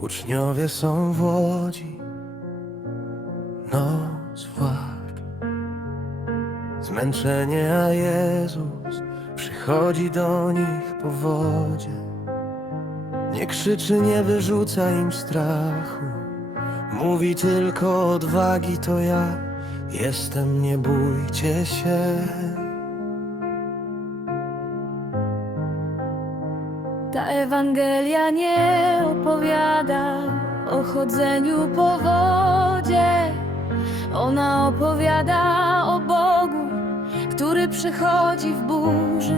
Uczniowie są w łodzi, noc włak, zmęczenie, a Jezus przychodzi do nich po wodzie. Nie krzyczy, nie wyrzuca im strachu, mówi tylko odwagi, to ja jestem, nie bójcie się. Ta Ewangelia nie opowiada o chodzeniu po wodzie. Ona opowiada o Bogu, który przychodzi w burzy.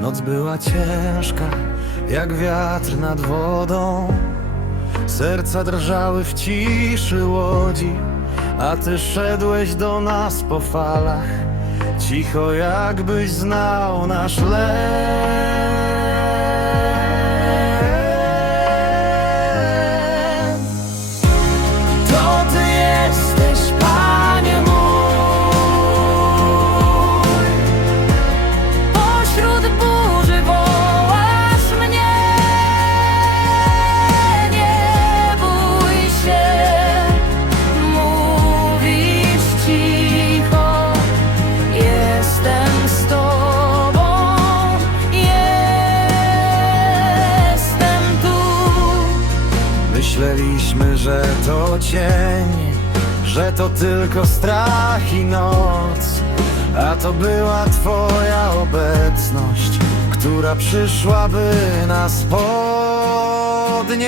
Noc była ciężka, jak wiatr nad wodą. Serca drżały w ciszy łodzi, a ty szedłeś do nas po falach. Cicho, jakbyś znał nasz lęk. Myśleliśmy, że to cień, że to tylko strach i noc, a to była Twoja obecność, która przyszła, by nas podnieść.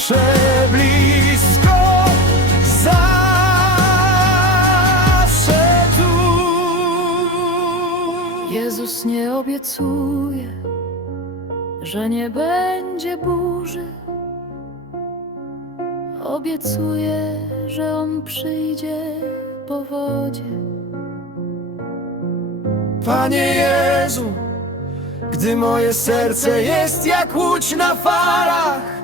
Zawsze blisko, zawsze tu. Jezus nie obiecuje, że nie będzie burzy. Obiecuje, że On przyjdzie po wodzie. Panie Jezu, gdy moje serce jest jak łódź na falach,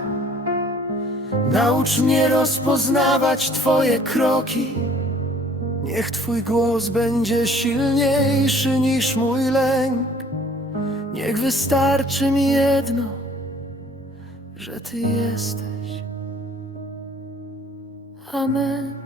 naucz mnie rozpoznawać Twoje kroki. Niech Twój głos będzie silniejszy niż mój lęk. Niech wystarczy mi jedno, że Ty jesteś. Amen.